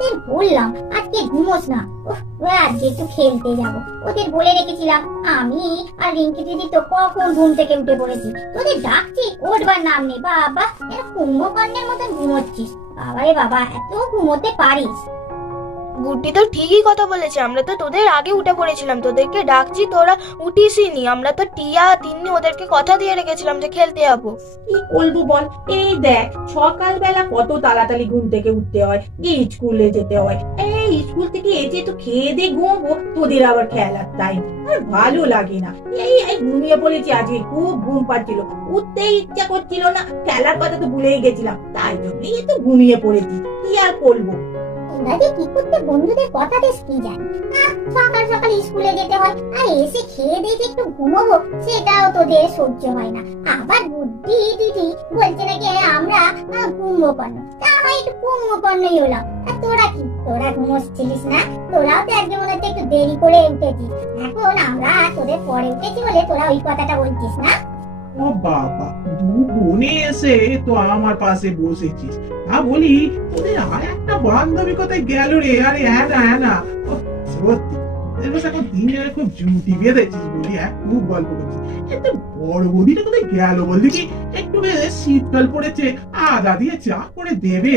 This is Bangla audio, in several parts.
ওদের বললাম আজকে ঘুমোস না, আজকে একটু খেলতে যাব। ওদের বলে রেখেছিলাম। আমি আর রিঙ্কি দিদি তো কখন ঘুম থেকে উঠে পড়েছি, তোদের ডাকছি ওঠবার নাম নেই। বাবা এরা কুম্ভকর্ণের মতন ঘুমোচ্ছিস। বাবা রে বাবা, এত ঘুমোতে পারিস? গুড্ডি তো ঠিকই কথা বলেছে, আমরা তো তোদের আগে উঠে পড়েছিলাম, তোদেরকে ডাকছি তোরা উঠিসনি। আমরা তো টিয়া তিন্নি ওদেরকে কথা দিয়ে রেখেছিলাম যে খেলতে যাবো। কি করবো বল, এই দেখ সকালবেলা কত তাড়াতাড়ি ঘুম থেকে উঠতে হয়, গিয়ে স্কুলে যেতে হয়। এই স্কুল থেকে এসে একটু খেয়ে দিয়ে ঘুমবো, তোদের আবার খেলার টাইম, আর ভালো লাগে না। এই ঘুমিয়ে পড়েছি, আজকে খুব ঘুম পাচ্ছিল, উঠতেই ইচ্ছা করছিল না, খেলার কথা তো ভুলেই গেছিলাম, তাই জন্যই একটু ঘুমিয়ে পড়েছি। কি আর করবো? কি করতে বন্ধুদের কথা বেশ কি জানি। সকাল সকাল স্কুলে যেতে হয়, আর এসে খেয়ে দিয়ে একটু ঘুমোবো সেটাও তোদের সহ্য হয় না। আবার বুদ্ধি দিদি বলছে নাকি আমরা কুম্ভকর্ণ, তা হয় একটু কুম্ভকর্ণই হলাম। আর তোরা কি, তোরা ঘুমোচ্ছিলিস না? তোরাও তো আজকে মনে হচ্ছে একটু দেরি করে উঠেছিস। এখন আমরা তোদের পরে উঠেছি বলে তোরা ওই কথাটা বলছিস না? ও বাবা, দু বোনে এসে তো আমার পাশে বসেছিস। তা বলি তোদের আর একটা বান্ধবী কোথায় গেল রে? আরে হ্যাঁ সত্যি এখন দিনের খুব জুটি বেঁধেছিস বলি, খুব গল্প করছিস। কিন্তু বড় বৌদিটা কোথায় গেল বললি কি? একটু শীতকাল পড়েছে, আদা দিয়ে চা করে দেবে,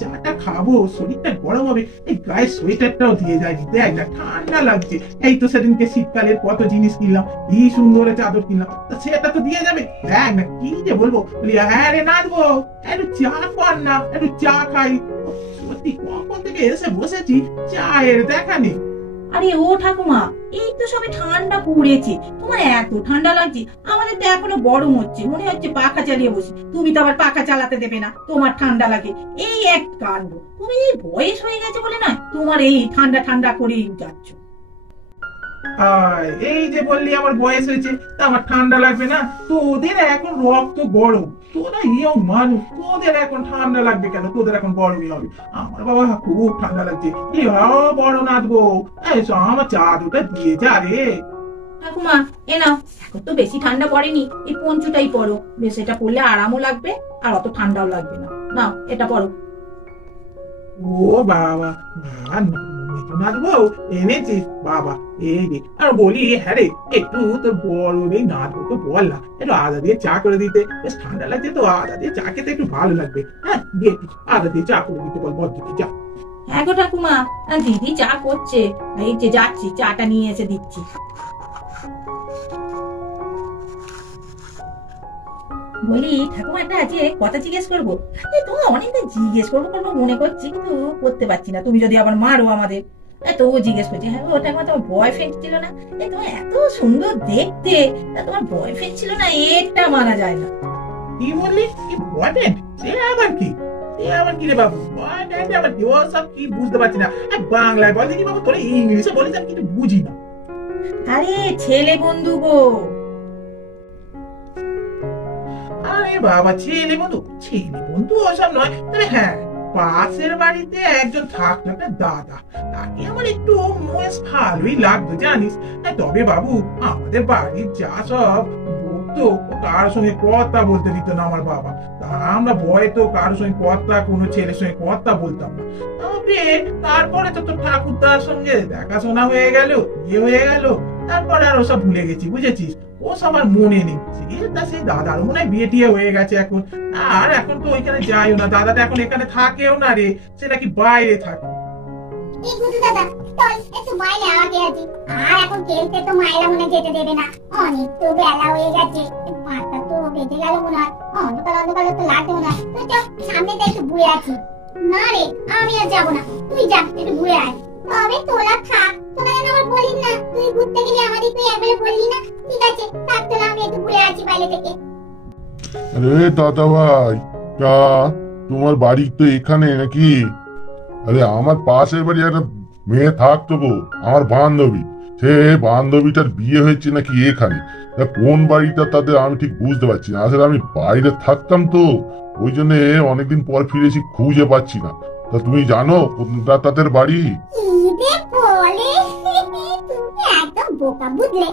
চাটা খাবো, শরীরটা গরম হবে। এই গায়ে সোয়েটারটাও দিয়ে যায়নি, দেখ না ঠান্ডা লাগছে। এই তো সেদিনকে শীতকালের কত জিনিস কিনলাম, কি সুন্দর চাদর কিনলাম, সেটা তো দিয়ে যাবে। দেখ না কি যে বলবো, বলি হ্যাঁ রে নাচবো, একটু চা কর না, একটু চা খাই। সত্যি কখন থেকে এসে বসেছি, চায়ের দেখা নেই। আরে ও ঠাকুমা, এই তো সবে ঠান্ডা পড়েছে, তোমার এত ঠান্ডা লাগছে? আমাদের তো এখনো গরম হচ্ছে, মনে হচ্ছে পাখা চালিয়ে বসি। তুমি তো আবার পাখা চালাতে দেবে না, তোমার ঠান্ডা লাগে। এই এক কাণ্ড, তুমি বয়স হয়ে গেছে বলে না তোমার এই ঠান্ডা ঠান্ডা করেই যাচ্ছ। এই যে বললি আমার বয়স হয়েছে, তা আমার ঠান্ডা লাগবে না? তোদের এখন রক্ত গরম, তোরা ইয়ং মানুষ, তোদের এখন ঠান্ডা লাগবে কেন? তোদের এখন গরমই হবে। আমার বাবা খুব ঠান্ডা লাগছে, বড় নাচবো। আমার চা দুটা দিয়ে যা রে। ঠাকুমা এ নাও, এখন তো বেশি ঠান্ডা পড়েনি, এই পঞ্চুটাই পরো, বেশ এটা পরলে আরামও লাগবে আর অত ঠান্ডাও লাগবে না। নাও এটা পরো। ও বাবা, নাচবো এনেছিস বাবা? এই রে, আর বলি হ্যাঁ রে, একটু তোর বড় রে নাচবো তো বল না, একটু আদা দিয়ে চা করে দিতে। বেশ ঠান্ডা লাগছে তো, আদা দিয়ে চা খেতে একটু ভালো লাগবে। হ্যাঁ দিয়ে আদা দিয়ে চা করে দিতে বল, বদ্ধ চা। হ্যাঁ গো ঠাকুমা, দিদি চা করছে, এই যে যাচ্ছি, চাটা নিয়ে এসে দিচ্ছি। বলি ঠাকুমা, একটা আজকে কথা জিজ্ঞেস করবো। তোমার অনেকদিন জিজ্ঞেস করবো করবো মনে করছি, কিন্তু করতে পারছি না, তুমি যদি আবার মারো আমাদের। তবুও জিজ্ঞেস করছি। হ্যাঁ ও ঠাকুমা, তোমার বয়ফ্রেন্ড ছিল না? তোমার এত সুন্দর দেখতে, তোমার বয়ফ্রেন্ড ছিল না? এটা মানা যায় না। কি বললি? কি বয়ফ্রেন্ড? সে আবার কি? সে আবার কি রে বাবু? বয়ফ্রেন্ড আবার কি? ও সব কি বুঝতে পারছি না। বাংলায় বল দেখি বাবু, তোরা ইংলিশে বলিস, আমি কিছু বুঝি না। আরে ছেলে বন্ধু গো। আরে বাবা, ছেলে বন্ধু? ছেলে বন্ধু ওসব নয়, তবে হ্যাঁ পাশের বাড়িতে একজন থাকতো, একটা দাদা, তাকে আমার একটু বেশ ভালোই লাগতো জানিস। তবে বাবু আমাদের বাড়ির যা সব বলতো, কারোর সঙ্গে কথা বলতে দিত না আমার বাবা। তা আমরা ভয়ে তো কারোর সঙ্গে কথা, কোনো ছেলের সঙ্গে কথা বলতাম না। তবে তারপরে তো তোর ঠাকুরদার সঙ্গে দেখাশোনা হয়ে গেল, বিয়ে হয়ে গেল, তারপরে আর ওসব ভুলে গেছি, বুঝেছিস? ও সব আর মনে নেই। সেই দাদার মনে হয় বিয়ে টিয়ে হয়ে গেছে এখন, আর এখন তো ওইখানে যাইও না। দাদাটা এখন এখানে থাকেও না রে, সে নাকি বাইরে থাকে। আর এখন খেলতে তো মায়েরা মনে যেতে দেবে না, অনেক তো বেলা হয়ে গেছে, মাথা তো বেঁধে গেল মনে হয়, অন্ধকার অন্ধকার তো লাগবে মনে হয়। তো চল সামনেটা একটু ঘুরে আছি। না রে, আমি আর যাবো না, তুই যা একটু ঘুরে আয়। তবে তোরা থাক, তোরা যেন আমার বলিস না তুই ঘুরতে গেলে, আমাদের তুই একবারে বললি না। ঠিক আছে থাক, তোরা আমি একটু ঘুরে আছি বাইরে থেকে। আরে দাদা ভাই, তা তোমার বাড়ি তো এখানে নাকি? আরে আমার পাশের বাড়ি একটা মেয়ে থাকতো গো, আমার বান্ধবী। সে বান্ধবীটার বিয়ে হয়েছে নাকি এখানে। কোন বাড়িটা তাদের আমি ঠিক বুঝতে পারছি না, আসলে আমি বাইরে থাকতাম তো, ওই জন্য অনেকদিন পর ফিরেছি, খুঁজে পাচ্ছি না। তা তুমি জানো কোনটা তাদের বাড়ি? একদম বোকা বুঝলে।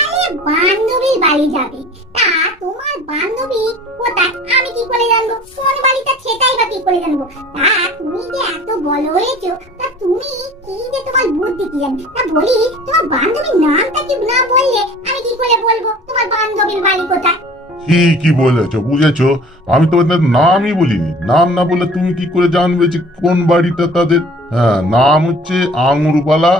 আরে বান্ধবীর বাড়ি যাবে, তা তোমার বান্ধবী কোথায় আমি কি করে জানবো? কোন বাড়িটা সেটাই বা কি করে জানবো? তা তুমি যে এত বড় হয়েছো, তা তুমি কি যে তোমার বুদ্ধি কি জানি? তা বলি তোমার বান্ধবীর নামটা কি না বললে আমি কি করে বলবো তোমার বান্ধবীর বাড়ি কোথায়? কি বলেছো, বুঝেছো? আমি তো ওদের নামই বলিনি। নাম না বললে তুমি কি করে জানবে যে কোন বাড়িটা তাদের? হ্যাঁ, নাম হচ্ছে আঙুরবালা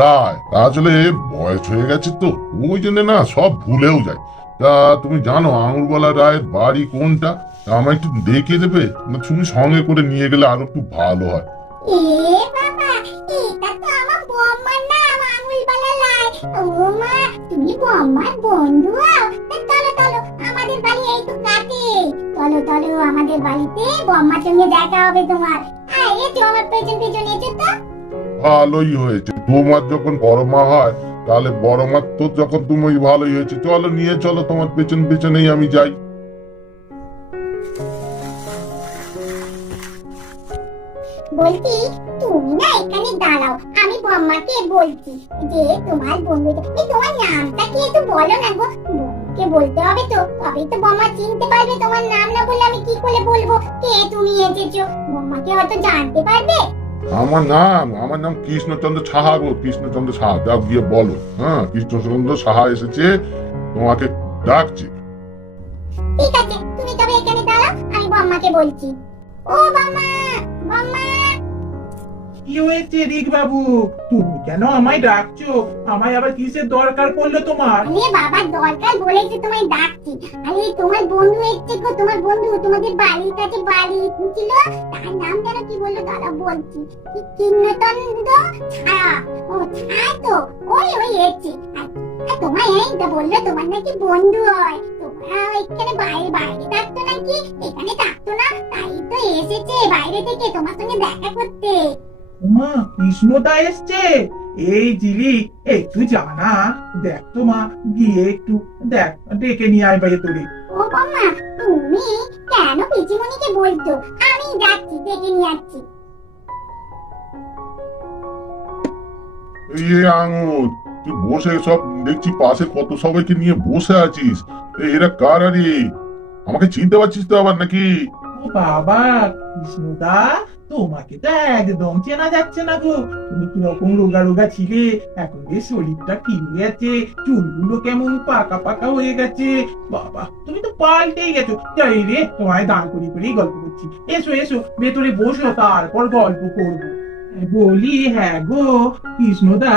রায়। আসলে বয়স হয়ে গেছে তো, ওই জন্য না সব ভুলেও যায়। তা তুমি জানো আঙুরবালা রায়ের বাড়ি কোনটা? আমায় একটু দেখিয়ে দেবে? না তুমি সঙ্গে করে নিয়ে গেলে আরো একটু ভালো হয়। এ বাবা, এটা তো আমার বম্মার নাম আঙুলবালা লাই। ও মা, তুমি বম্মার বন্ধু হও? তা চলো আমাদের বাড়ি এই তো কাছে। চলো আমাদের বাড়িতে বম্মার সঙ্গে দেখা হবে তোমার। আরে তো আমার পেছন এসো তো। ভালোই হয়েছে, তোমার যখন বড় মা হয় তাহলে বড় মা তো যখন তুমি ভালোই হয়েছে। চলো নিয়ে চলো, তোমার পেছনেই আমি যাই। বলছি তুমি না এখানে দাঁড়াও, আমি বম্মাকে বলছি যে তোমার বন্ধু তোমার নামটা কি একটু বলো না গো? কে বলতে হবে তো, তবেই তো বম্মা চিনতে পারবে। তোমার নাম না বললে আমি কি করে বলবো কে তুমি এসেছো? বম্মাকে হয়তো জানতে পারবে। আমার নাম কৃষ্ণচন্দ্র সাহা গো, কৃষ্ণচন্দ্র সাহা। যাও গিয়ে বলো, হ্যাঁ কৃষ্ণচন্দ্র সাহা এসেছে, তোমাকে ডাকছে। ঠিক আছে, তুমি তবে এখানে দাঁড়াও, আমি বম্মাকে বলছি। ও বম্মা, বম্মা। কি হয়েছে রিক বাবু? তুমি কেন আমায় ডাকছো? আমায় আবার কিসের দরকার পড়লো তোমার? আরে বাবা, দরকার বলেই তো তোমায় ডাকছি। আরে তোমার বন্ধু এসেছে গো, তোমার বন্ধু তোমাদের বাড়ির কাছে বাড়ি ছিল, তার নাম যেন কি বললো দাদা, বলছি কি কৃষ্ণচন্দ্র ছায়া। ও ছায়া তো, ওই এসেছে। আর তোমায় এইটা বললো তোমার নাকি বন্ধু হয়। তোমরা এখানে বাইরে থাকতো নাকি, এখানে থাকতো না, তাই তো এসেছে বাইরে থেকে তোমার সঙ্গে দেখা করতে। মা, কৃষ্ণদা এসছে? এই জিলি, একটু জানা দেখ তো মা, গিয়ে একটু দেখ, ডেকে নিয়ে আয় বাইরে তোরে। ও বম্মা, তুমি কেন পিচিমণিকে বলছো? আমি যাচ্ছি, ডেকে নিয়ে আসছি। এই আঙুর, তুই বসে সব দেখছি পাশে কত সবাইকে নিয়ে বসে আছিস। এরা কার? আরে আমাকে চিনতে পারছিস তো আবার নাকি? ও বাবা, কৃষ্ণদা তোমাকে তো একদম চেনা যাচ্ছে না গো। তুমি কিরকম রোগা ছিলে, এখন যে শরীরটা ফিরে গেছে, চুলগুলো কেমন পাকা হয়ে গেছে। বাবা, তুমি তো পাল্টেই গেছো। যাই রে, তোমায় দাঁড় করেই গল্প করছি। এসো ভেতরে বসো, তারপর গল্প করবো। বলি হ্যাঁ গো কৃষ্ণদা,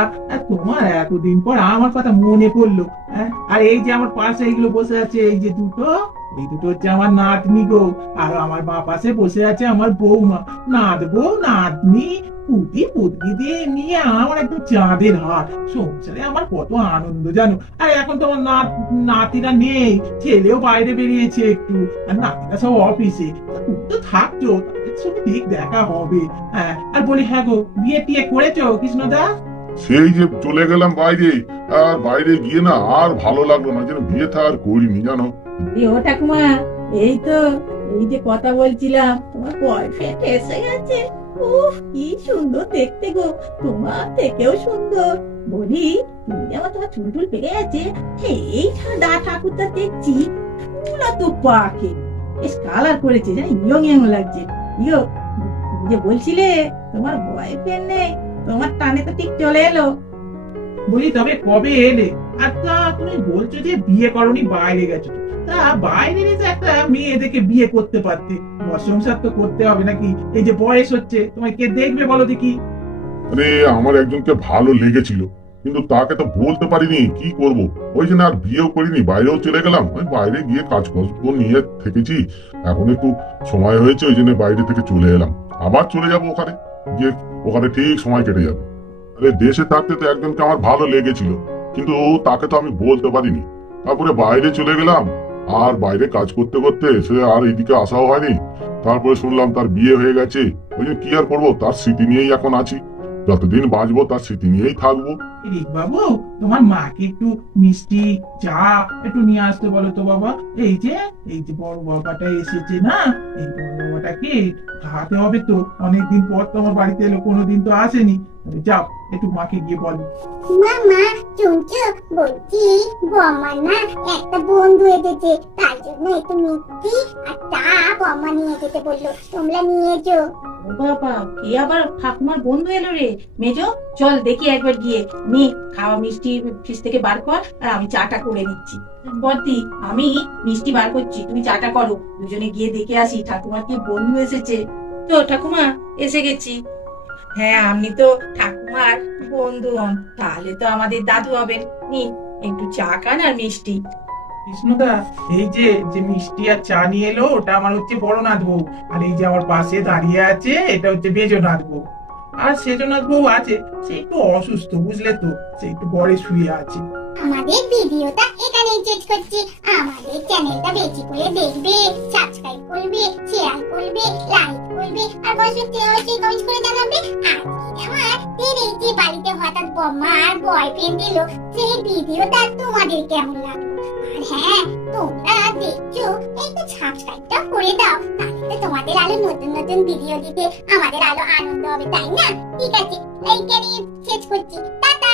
তোমার এতদিন পর আমার কথা মনে পড়লো। আর এই যে আমার পাশে এইগুলো বসে আছে, এই দুটো হচ্ছে আমার নাতনি গো। আর আমার বাঁ পাশে বসে আছে আমার বৌমা। নাতনি পুতি দিয়ে নিয়ে আমার একদম চাঁদের হাট। সংসারে আমার কত আনন্দ জানো। আর এখন তো আমার নাতিরা নেই, ছেলেও বাইরে বেরিয়েছে একটু, আর নাতিরা সব অফিসে। তুমি তো থাকছো, তাদের সঙ্গে ঠিক দেখা হবে। হ্যাঁ, আর বলি হ্যাঁ গো, বিয়ে টিয়ে করেছো কৃষ্ণদা? সেই যে চলে গেলাম বাইরে, আর বাইরে গিয়ে না আর ভালো লাগলো না, যেন বিয়েটা আর করিনি জানো। ও ঠাকুমা, এই তো এই যে কথা বলছিলাম, তোমার বয়ফ্রেন্ড এসে গেছে। উফ, কি সুন্দর দেখতে গো, তোমার থেকেও সুন্দর। বলি তুমি যেমন তোমার চুল পেকে গেছে, এই ঠাকুরটা দেখছি চুলা তো পাকে বেশ কালার করেছে, জানি ইয়ং লাগছে। ইয়ো, তুমি যে বলছিলে তোমার বয়ফ্রেন্ড নেই, তোমার টানে তো ঠিক চলে এলো। বলি তবে কবে এলে? আচ্ছা, তুমি বলছো যে বিয়ে করনি, বাইরে গেছো। তা বাইরে এসে একটা মেয়ে দেখে বিয়ে করতে পারতে, সংসার তো করতে হবে নাকি? এই যে বয়স হচ্ছে, তোমায় কে দেখবে বলো দেখি? আরে আমার একজনকে ভালো লেগেছিল, কিন্তু তাকে তো বলতে পারিনি, কি করব। ওই জন্য আর বিয়েও করিনি, বাইরেও চলে গেলাম। ওই বাইরে গিয়ে কাজ নিয়ে থেকেছি, এখন একটু সময় হয়েছে, ওই জন্য বাইরে থেকে চলে এলাম। আবার চলে যাব ওখানে, গিয়ে ওখানে ঠিক সময় কেটে যাবে। আরে দেশে থাকতে তো একজনকে আমার ভালো লেগেছিল, কিন্তু তাকে তো আমি বলতে পারিনি। তারপরে বাইরে চলে গেলাম, আর বাইরে কাজ করতে করতে সে আর এদিকে আসাও হয়নি। তারপরে শুনলাম তার বিয়ে হয়ে গেছে। ওই যে কি আর করবো, তার স্মৃতি নিয়েই এখন আছি। যতদিন বাঁচবো তার স্মৃতি নিয়েই থাকবো। রিক বাবু, তোমার মাকে একটু মিষ্টি চা একটু নিয়ে আসতে বলো তো বাবা। এই যে বড় বাবাটা এসেছে না, এই বড় বাবাটাকে খাওয়াতে হবে তো। অনেকদিন পর তোমার বাড়িতে এলো, কোনোদিন তো আসেনি। যাও একটু মাকে গিয়ে বলো। মামা চুমচু, বলছি বম্মা না একটা বন্ধু এসেছে, তার জন্য একটু মিষ্টি আর চা বম্মা নিয়ে যেতে বললো, তোমরা নিয়ে যেও। ও বাবা, কে আবার ঠাকুমার বন্ধু এলো রে? মেজো, চল দেখি একবার গিয়ে। নে, খাওয়া মিষ্টি ফ্রিজ থেকে বার কর, আর আমি চাটা করে নিচ্ছি। বর্দি, আমি মিষ্টি বার করছি, তুমি চাটা করো। দুজনে গিয়ে দেখে আসি ঠাকুমার কি বন্ধু এসেছে। তো ঠাকুমা, এসে গেছি। হ্যাঁ, আপনি তো ঠাকুমার বন্ধু হন, তাহলে তো আমাদের দাদু হবেন। নিন, একটু চা খান আর মিষ্টি। কৃষ্ণদা, এই যে যে মিষ্টি আর চা নিয়ে এলো, ওটা আমার হচ্ছে বড়নাথ বউ। আর এই যে আমার পাশে দাঁড়িয়ে আছে, এটা হচ্ছে মেজনাথ বউ। আর সেজনাথ বউ আছে, সে একটু অসুস্থ, বুঝলে তো, সে একটু ঘরে শুয়ে আছে। আমাদের ভিডিওটা এখানেই শেষ করছি। আমাদের চ্যানেলটা বেশি করে দেখবে, সাবস্ক্রাইব করবে, শেয়ার করবে, লাইক করবে, আর বসে অবশ্যই কমেন্ট করে জানাবে। আজকে আমাদের এই যে বাড়িতে হঠাৎ বম্মা আর বয়ফ্রেন্ড এলো, সেই ভিডিওটা তোমাদের কেমন লাগলো? আর হ্যাঁ, তোমরা দেখছো, একটু সাবস্ক্রাইবটা করে দাও, তাহলে তোমাদের আরো নতুন নতুন ভিডিও দিতে আমাদের আরো আনন্দ হবে, তাই না? ঠিক আছে, এইখানেই শেষ করছি। টাটা।